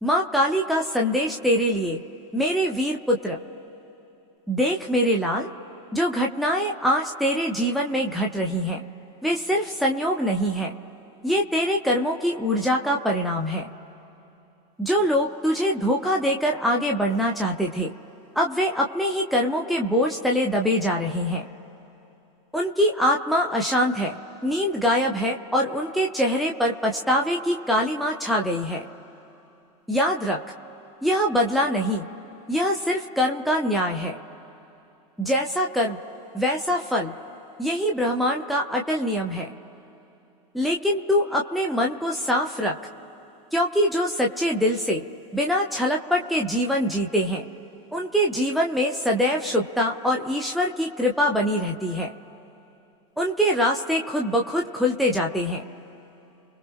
माँ काली का संदेश तेरे लिए मेरे वीर पुत्र। देख मेरे लाल, जो घटनाएं आज तेरे जीवन में घट रही हैं, वे सिर्फ संयोग नहीं है, ये तेरे कर्मों की ऊर्जा का परिणाम है। जो लोग तुझे धोखा देकर आगे बढ़ना चाहते थे, अब वे अपने ही कर्मों के बोझ तले दबे जा रहे हैं। उनकी आत्मा अशांत है, नींद गायब है और उनके चेहरे पर पछतावे की कालिमा छा गई है। याद रख, यह बदला नहीं, यह सिर्फ कर्म का न्याय है। जैसा कर्म वैसा फल, यही ब्रह्मांड का अटल नियम है। लेकिन तू अपने मन को साफ रख, क्योंकि जो सच्चे दिल से बिना छलकपट के जीवन जीते हैं, उनके जीवन में सदैव शुभता और ईश्वर की कृपा बनी रहती है। उनके रास्ते खुद ब खुद खुलते जाते हैं।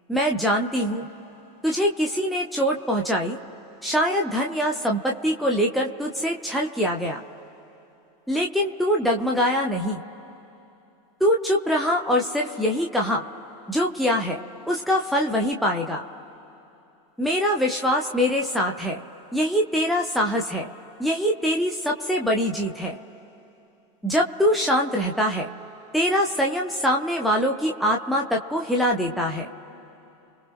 मैं जानती हूँ, तुझे किसी ने चोट पहुंचाई, शायद धन या संपत्ति को लेकर तुझसे छल किया गया, लेकिन तू डगमगाया नहीं। तू चुप रहा और सिर्फ यही कहा, जो किया है उसका फल वही पाएगा। मेरा विश्वास मेरे साथ है, यही तेरा साहस है, यही तेरी सबसे बड़ी जीत है। जब तू शांत रहता है, तेरा संयम सामने वालों की आत्मा तक को हिला देता है।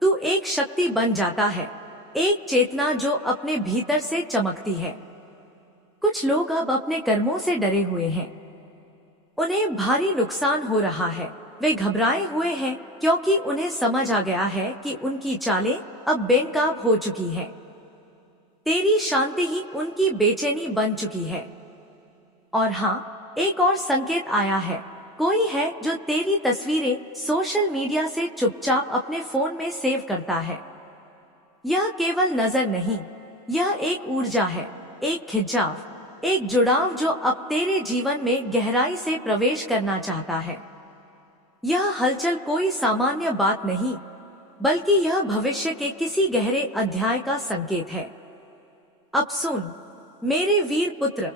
तू एक शक्ति बन जाता है, एक चेतना जो अपने भीतर से चमकती है। कुछ लोग अब अपने कर्मों से डरे हुए हैं, उन्हें भारी नुकसान हो रहा है। वे घबराए हुए हैं क्योंकि उन्हें समझ आ गया है कि उनकी चालें अब बेनकाब हो चुकी हैं। तेरी शांति ही उनकी बेचैनी बन चुकी है। और हाँ, एक और संकेत आया है। कोई है जो तेरी तस्वीरें सोशल मीडिया से चुपचाप अपने फोन में सेव करता है। यह केवल नजर नहीं, यह एक ऊर्जा है, एक खिंचाव, एक जुड़ाव जो अब तेरे जीवन में गहराई से प्रवेश करना चाहता है। यह हलचल कोई सामान्य बात नहीं, बल्कि यह भविष्य के किसी गहरे अध्याय का संकेत है। अब सुन मेरे वीर पुत्र,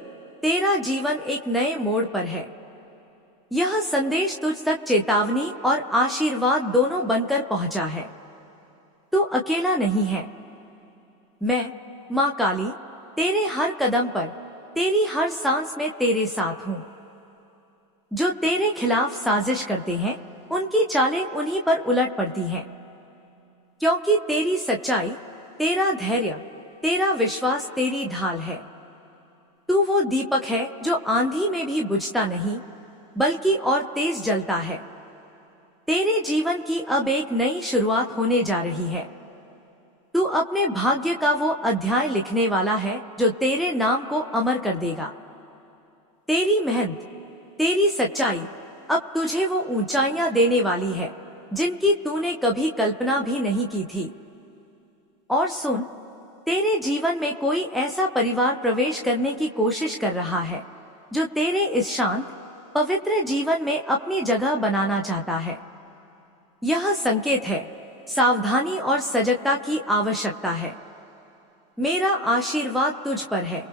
तेरा जीवन एक नए मोड़ पर है। यह संदेश तुझ तक चेतावनी और आशीर्वाद दोनों बनकर पहुंचा है। तू अकेला नहीं है। मैं, माँ काली, तेरे हर कदम पर, तेरी हर सांस में तेरे साथ हूँ। जो तेरे खिलाफ साजिश करते हैं, उनकी चालें उन्हीं पर उलट पड़ती हैं, क्योंकि तेरी सच्चाई, तेरा धैर्य, तेरा विश्वास तेरी ढाल है। तू वो दीपक है जो आंधी में भी बुझता नहीं, बल्कि और तेज जलता है। तेरे जीवन की अब एक नई शुरुआत होने जा रही है। तू अपने भाग्य का वो अध्याय लिखने वाला है जो तेरे नाम को अमर कर देगा। तेरी मेहनत, तेरी सच्चाई अब तुझे वो ऊंचाइयां देने वाली है जिनकी तूने कभी कल्पना भी नहीं की थी। और सुन, तेरे जीवन में कोई ऐसा परिवार प्रवेश करने की कोशिश कर रहा है जो तेरे इस शांत पवित्र जीवन में अपनी जगह बनाना चाहता है। यह संकेत है, सावधानी और सजगता की आवश्यकता है। मेरा आशीर्वाद तुझ पर है,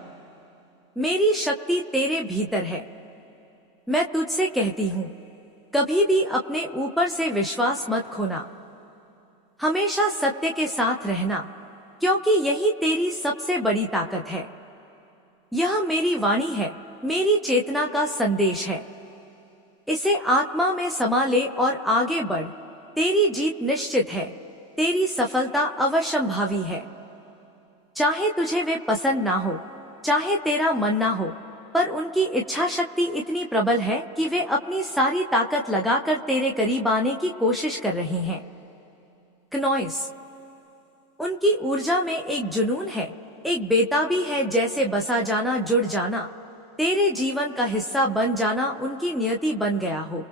मेरी शक्ति तेरे भीतर है। मैं तुझसे कहती हूँ, कभी भी अपने ऊपर से विश्वास मत खोना। हमेशा सत्य के साथ रहना, क्योंकि यही तेरी सबसे बड़ी ताकत है। यह मेरी वाणी है, मेरी चेतना का संदेश है। इसे आत्मा में समा ले और आगे बढ़। तेरी जीत निश्चित है, तेरी सफलता अवश्यंभावी है। चाहे तुझे वे पसंद ना हो, चाहे तेरा मन ना हो, पर उनकी इच्छा शक्ति इतनी प्रबल है कि वे अपनी सारी ताकत लगाकर तेरे करीब आने की कोशिश कर रहे हैं। क्नॉइस, उनकी ऊर्जा में एक जुनून है, एक बेताबी है, जैसे बसा जाना, जुड़ जाना, तेरे जीवन का हिस्सा बन जाना उनकी नियति बन गया हो।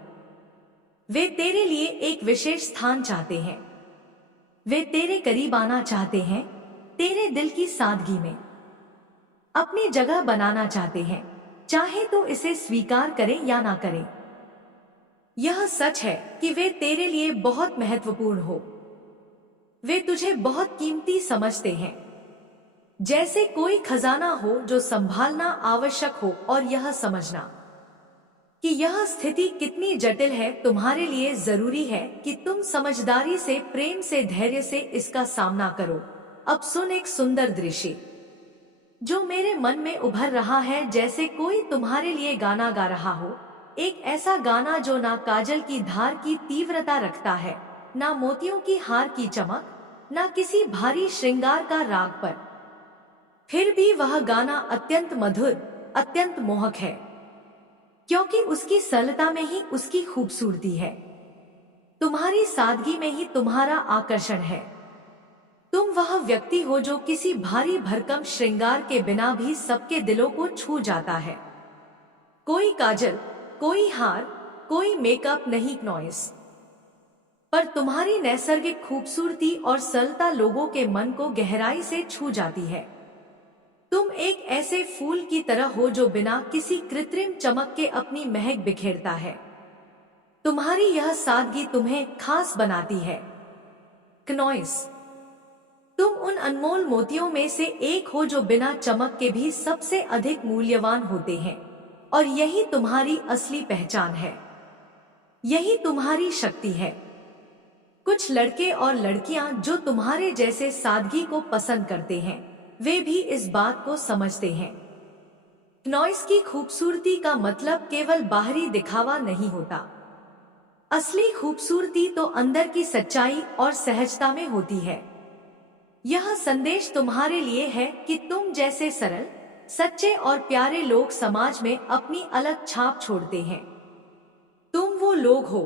वे तेरे लिए एक विशेष स्थान चाहते हैं। वे तेरे करीब आना चाहते हैं, तेरे दिल की सादगी में अपनी जगह बनाना चाहते हैं, चाहे तो इसे स्वीकार करें या ना करें। यह सच है कि वे तेरे लिए बहुत महत्वपूर्ण हो। वे तुझे बहुत कीमती समझते हैं, जैसे कोई खजाना हो जो संभालना आवश्यक हो। और यह समझना कि यह स्थिति कितनी जटिल है तुम्हारे लिए जरूरी है कि तुम समझदारी से, प्रेम से, धैर्य से इसका सामना करो। अब सुन एक सुंदर दृश्य जो मेरे मन में उभर रहा है, जैसे कोई तुम्हारे लिए गाना गा रहा हो। एक ऐसा गाना जो ना काजल की धार की तीव्रता रखता है, ना मोतियों की हार की चमक, ना किसी भारी श्रृंगार का राग पर। फिर भी वह गाना अत्यंत मधुर, अत्यंत मोहक है, क्योंकि उसकी सरलता में ही उसकी खूबसूरती है। तुम्हारी सादगी में ही तुम्हारा आकर्षण है। तुम वह व्यक्ति हो जो किसी भारी भरकम श्रृंगार के बिना भी सबके दिलों को छू जाता है। कोई काजल, कोई हार, कोई मेकअप नहीं नॉइस, पर तुम्हारी नैसर्गिक खूबसूरती और सरलता लोगों के मन को गहराई से छू जाती है। तुम एक ऐसे फूल की तरह हो जो बिना किसी कृत्रिम चमक के अपनी महक बिखेरता है। तुम्हारी यह सादगी तुम्हें खास बनाती है क्नॉइस। तुम उन अनमोल मोतियों में से एक हो जो बिना चमक के भी सबसे अधिक मूल्यवान होते हैं, और यही तुम्हारी असली पहचान है। यही तुम्हारी शक्ति है। कुछ लड़के और लड़कियां जो तुम्हारे जैसे सादगी को पसंद करते हैं, वे भी इस बात को समझते हैं। नॉइस की खूबसूरती का मतलब केवल बाहरी दिखावा नहीं होता। असली खूबसूरती तो अंदर की सच्चाई और सहजता में होती है। यह संदेश तुम्हारे लिए है कि तुम जैसे सरल, सच्चे और प्यारे लोग समाज में अपनी अलग छाप छोड़ते हैं। तुम वो लोग हो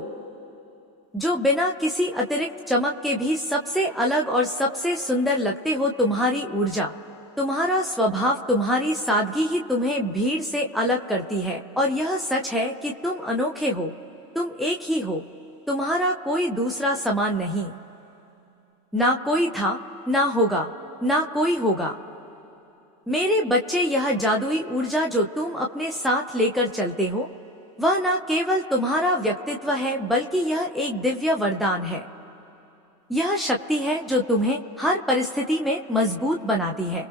जो बिना किसी अतिरिक्त चमक के भी सबसे अलग और सबसे सुंदर लगते हो। तुम्हारी ऊर्जा, तुम्हारा स्वभाव, तुम्हारी सादगी ही तुम्हें भीड़ से अलग करती है। और यह सच है कि तुम अनोखे हो, तुम एक ही हो, तुम्हारा कोई दूसरा समान नहीं। ना कोई था, ना होगा, ना कोई होगा। मेरे बच्चे, यह जादुई ऊर्जा जो तुम अपने साथ लेकर चलते हो, वह न केवल तुम्हारा व्यक्तित्व है, बल्कि यह एक दिव्य वरदान है। यह शक्ति है जो तुम्हें हर परिस्थिति में मजबूत बनाती है।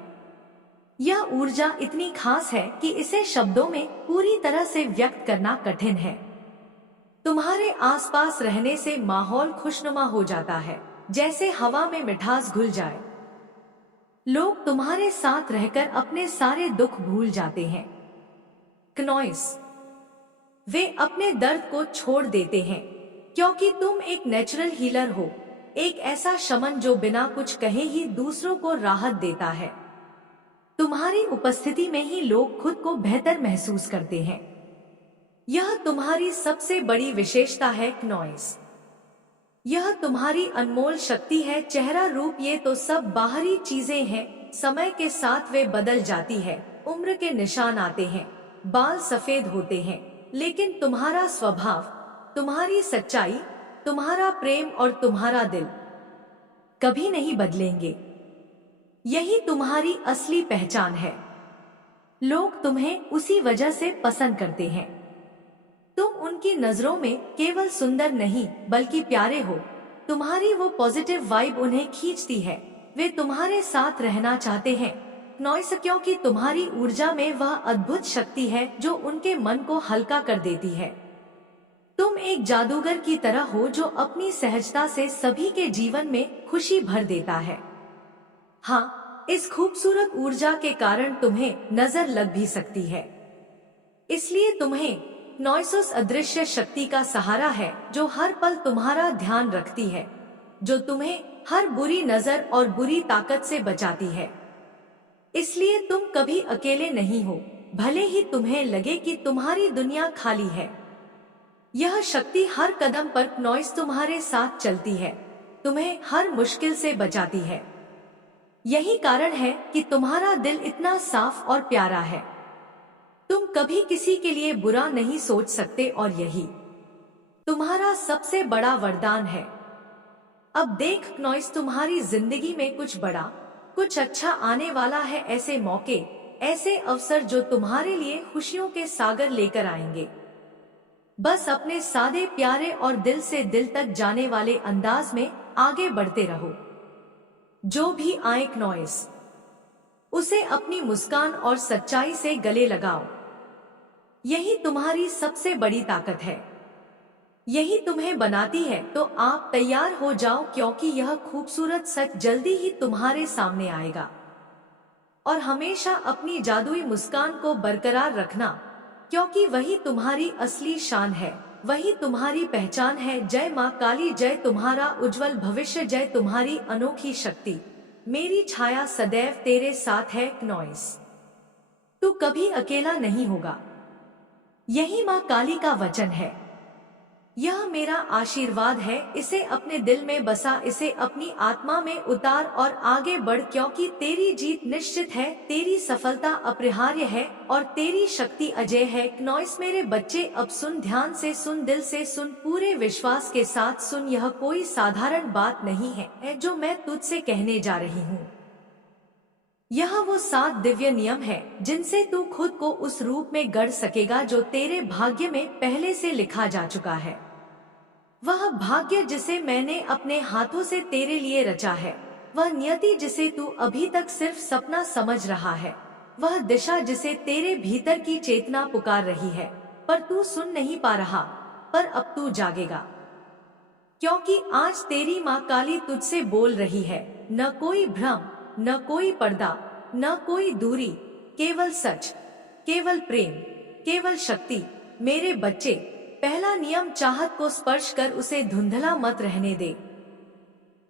यह ऊर्जा इतनी खास है कि इसे शब्दों में पूरी तरह से व्यक्त करना कठिन है। तुम्हारे आसपास रहने से माहौल खुशनुमा हो जाता है, जैसे हवा में मिठास घुल जाए। लोग तुम्हारे साथ रहकर अपने सारे दुख भूल जाते हैं क्नॉइस। वे अपने दर्द को छोड़ देते हैं, क्योंकि तुम एक नेचुरल हीलर हो, एक ऐसा शमन जो बिना कुछ कहे ही दूसरों को राहत देता है। तुम्हारी उपस्थिति में ही लोग खुद को बेहतर महसूस करते हैं। यह तुम्हारी सबसे बड़ी विशेषता है क्नॉइस। यह तुम्हारी अनमोल शक्ति है। चेहरा, रूप, ये तो सब बाहरी चीजें हैं। समय के साथ वे बदल जाती है, उम्र के निशान आते हैं, बाल सफेद होते हैं, लेकिन तुम्हारा स्वभाव, तुम्हारी सच्चाई, तुम्हारा प्रेम और तुम्हारा दिल कभी नहीं बदलेंगे। यही तुम्हारी असली पहचान है। लोग तुम्हें उसी वजह से पसंद करते हैं। तुम उनकी नजरों में केवल सुंदर नहीं, बल्कि प्यारे हो। तुम्हारी वो पॉजिटिव वाइब उन्हें खींचती है। वे तुम्हारे साथ रहना चाहते हैं नॉइस, क्योंकि तुम्हारी ऊर्जा में वह अद्भुत शक्ति है जो उनके मन को हल्का कर देती है। तुम एक जादूगर की तरह हो जो अपनी सहजता से सभी के जीवन में खुशी भर देता है। हाँ, इस खूबसूरत ऊर्जा के कारण तुम्हें नजर लग भी सकती है, इसलिए तुम्हें नॉइस उस अदृश्य शक्ति का सहारा है जो हर पल तुम्हारा ध्यान रखती है, जो तुम्हें हर बुरी नजर और बुरी ताकत से बचाती है। इसलिए तुम कभी अकेले नहीं हो, भले ही तुम्हें लगे कि तुम्हारी दुनिया खाली है। यह शक्ति हर कदम पर नॉइस तुम्हारे साथ चलती है, तुम्हें हर मुश्किल से बचाती है। यही कारण है कि तुम्हारा दिल इतना साफ और प्यारा है। तुम कभी किसी के लिए बुरा नहीं सोच सकते, और यही तुम्हारा सबसे बड़ा वरदान है। अब देख नॉइस, तुम्हारी जिंदगी में कुछ बड़ा, कुछ अच्छा आने वाला है। ऐसे मौके, ऐसे अवसर जो तुम्हारे लिए खुशियों के सागर लेकर आएंगे। बस अपने सादे, प्यारे और दिल से दिल तक जाने वाले अंदाज में आगे बढ़ते रहो। जो भी आए नॉइस, उसे अपनी मुस्कान और सच्चाई से गले लगाओ। यही तुम्हारी सबसे बड़ी ताकत है। यही तुम्हें बनाती है, तो आप तैयार हो जाओ, क्योंकि यह खूबसूरत सच जल्दी ही तुम्हारे सामने आएगा। और हमेशा अपनी जादुई मुस्कान को बरकरार रखना, क्योंकि वही तुम्हारी असली शान है, वही तुम्हारी पहचान है। जय माँ काली, जय तुम्हारा उज्जवल भविष्य, जय तुम्हारी अनोखी शक्ति। मेरी छाया सदैव तेरे साथ है नॉइस। तू कभी अकेला नहीं होगा। यही माँ काली का वचन है। यह मेरा आशीर्वाद है, इसे अपने दिल में बसा, इसे अपनी आत्मा में उतार और आगे बढ़, क्योंकि तेरी जीत निश्चित है, तेरी सफलता अपरिहार्य है और तेरी शक्ति अजय है। नॉइस मेरे बच्चे, अब सुन, ध्यान से सुन, दिल से सुन, पूरे विश्वास के साथ सुन। यह कोई साधारण बात नहीं है जो मैं तुझसे कहने जा रही हूँ। यह वो 7 दिव्य नियम है जिनसे तू खुद को उस रूप में गढ़ सकेगा जो तेरे भाग्य में पहले से लिखा जा चुका है। वह भाग्य जिसे मैंने अपने हाथों से तेरे लिए रचा है, वह नियति जिसे तू अभी तक सिर्फ सपना समझ रहा है, वह दिशा जिसे तेरे भीतर की चेतना पुकार रही है पर तू सुन नहीं पा रहा। पर अब तू जागेगा, क्योंकि आज तेरी माँ काली तुझसे बोल रही है। न कोई भ्रम, न कोई पर्दा, न कोई दूरी, केवल सच, केवल प्रेम, केवल शक्ति। मेरे बच्चे, पहला नियम, चाहत को स्पर्श कर उसे धुंधला मत रहने दे।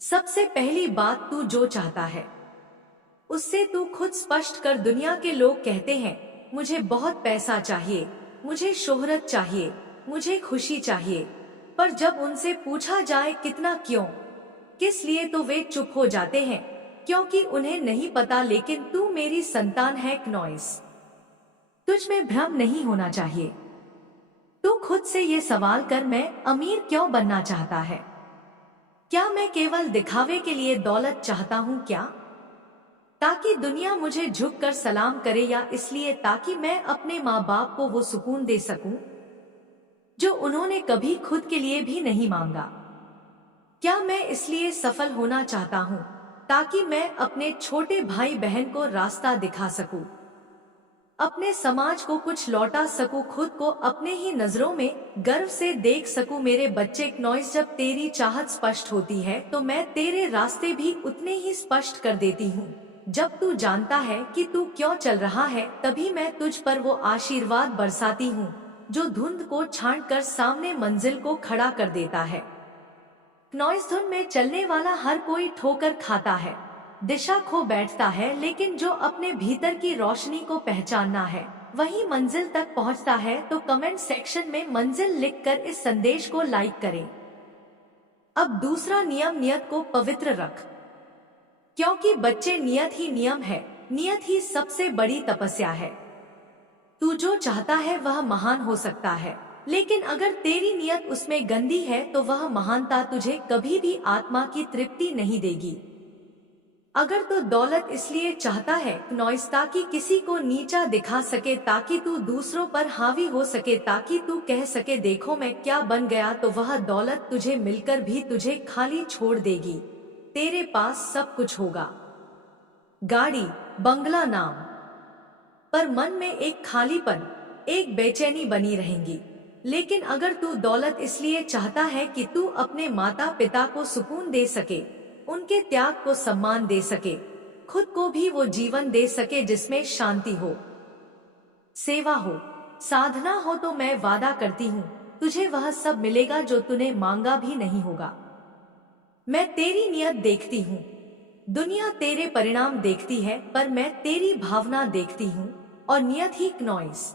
सबसे पहली बात, तू जो चाहता है उससे तू खुद स्पष्ट कर। दुनिया के लोग कहते हैं मुझे बहुत पैसा चाहिए, मुझे शोहरत चाहिए, मुझे खुशी चाहिए, पर जब उनसे पूछा जाए कितना, क्यों, किस लिए, तो वे चुप हो जाते हैं, क्योंकि उन्हें नहीं पता। लेकिन तू मेरी संतान है नॉइस, तुझ में भ्रम नहीं होना चाहिए। तू खुद से ये सवाल कर, मैं अमीर क्यों बनना चाहता है? क्या मैं केवल दिखावे के लिए दौलत चाहता हूँ क्या, ताकि दुनिया मुझे झुक कर सलाम करे, या इसलिए ताकि मैं अपने माँ बाप को वो सुकून दे सकूं जो उन्होंने कभी खुद के लिए भी नहीं मांगा? क्या मैं इसलिए सफल होना चाहता हूँ ताकि मैं अपने छोटे भाई बहन को रास्ता दिखा सकूं, अपने समाज को कुछ लौटा सकूं, खुद को अपने ही नजरों में गर्व से देख सकूं? मेरे बच्चे नॉइस, जब तेरी चाहत स्पष्ट होती है तो मैं तेरे रास्ते भी उतने ही स्पष्ट कर देती हूँ। जब तू जानता है कि तू क्यों चल रहा है, तभी मैं तुझ पर वो आशीर्वाद बरसाती हूँ जो धुंध को छांट कर सामने मंजिल को खड़ा कर देता है। नॉइस धुन में चलने वाला हर कोई ठोकर खाता है, दिशा खो बैठता है, लेकिन जो अपने भीतर की रोशनी को पहचानना है वही मंजिल तक पहुंचता है। तो कमेंट सेक्शन में मंजिल लिखकर इस संदेश को लाइक करें। अब दूसरा नियम, नियत को पवित्र रख, क्योंकि बच्चे नियत ही नियम है, नियत ही सबसे बड़ी तपस्या है। तू जो चाहता है वह महान हो सकता है, लेकिन अगर तेरी नियत उसमें गंदी है तो वह महानता तुझे कभी भी आत्मा की तृप्ति नहीं देगी। अगर तू दौलत इसलिए चाहता है नॉइस ताकि किसी को नीचा दिखा सके, ताकि तू दूसरों पर हावी हो सके, ताकि तू कह सके देखो मैं क्या बन गया, तो वह दौलत तुझे मिलकर भी तुझे खाली छोड़ देगी। तेरे पास सब कुछ होगा, गाड़ी, बंगला, नाम, पर मन में एक खालीपन, एक बेचैनी बनी रहेंगी। लेकिन अगर तू दौलत इसलिए चाहता है कि तू अपने माता पिता को सुकून दे सके, उनके त्याग को सम्मान दे सके, खुद को भी वो जीवन दे सके जिसमें शांति हो, सेवा हो, साधना हो, तो मैं वादा करती हूँ तुझे वह सब मिलेगा जो तूने मांगा भी नहीं होगा। मैं तेरी नियत देखती हूँ, दुनिया तेरे परिणाम देखती है, पर मैं तेरी भावना देखती हूँ, और नियत ही नॉइस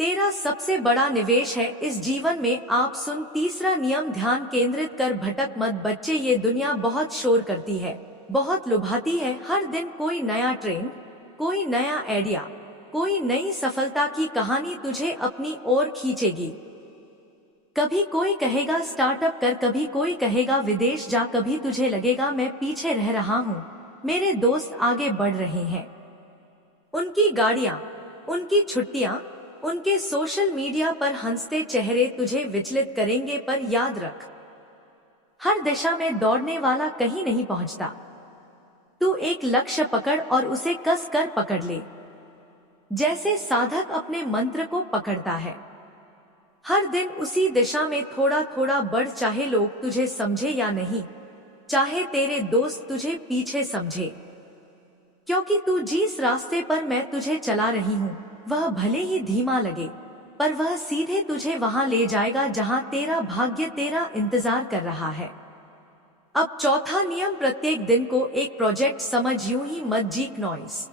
तेरा सबसे बड़ा निवेश है इस जीवन में। आप सुन, तीसरा नियम, ध्यान केंद्रित कर, भटक मत। बच्चे, ये दुनिया बहुत शोर करती है, बहुत लुभाती है, हर दिन कोई नया ट्रेंड, कोई नया आइडिया, कोई नई सफलता की कहानी तुझे अपनी ओर खींचेगी। कभी कोई कहेगा स्टार्टअप कर, कभी कोई कहेगा विदेश जा, कभी तुझे लगेगा मैं पीछे रह रहा हूँ, मेरे दोस्त आगे बढ़ रहे हैं। उनकी गाड़ियाँ, उनकी छुट्टियाँ, उनके सोशल मीडिया पर हंसते चेहरे तुझे विचलित करेंगे, पर याद रख, हर दिशा में दौड़ने वाला कहीं नहीं पहुंचता। तू एक लक्ष्य पकड़ और उसे कस कर पकड़ ले, जैसे साधक अपने मंत्र को पकड़ता है। हर दिन उसी दिशा में थोड़ा थोड़ा बढ़, चाहे लोग तुझे समझे या नहीं, चाहे तेरे दोस्त तुझे पीछे समझे, क्योंकि तू जिस रास्ते पर मैं तुझे चला रही हूँ वह भले ही धीमा लगे, पर वह सीधे तुझे वहां ले जाएगा जहां तेरा भाग्य तेरा इंतजार कर रहा है। अब चौथा नियम, प्रत्येक दिन को एक प्रोजेक्ट समझ, यूं ही मत जीक नॉइस।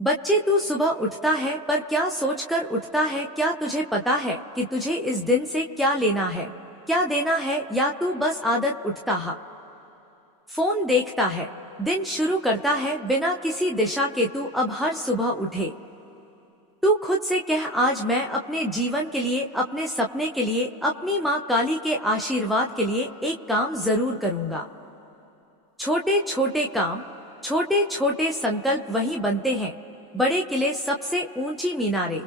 बच्चे, तू सुबह उठता है पर क्या सोचकर उठता है? क्या तुझे पता है कि तुझे इस दिन से क्या लेना है, क्या देना है, या तू बस आदत उठता है, फोन देखता है, दिन शुरू करता है बिना किसी दिशा के? तू अब हर सुबह उठे तू खुद से कह, आज मैं अपने जीवन के लिए, अपने सपने के लिए, अपनी माँ काली के आशीर्वाद के लिए एक काम जरूर करूंगा। छोटे छोटे काम, छोटे छोटे संकल्प वही बनते हैं बड़े किले, सबसे ऊंची मीनारें।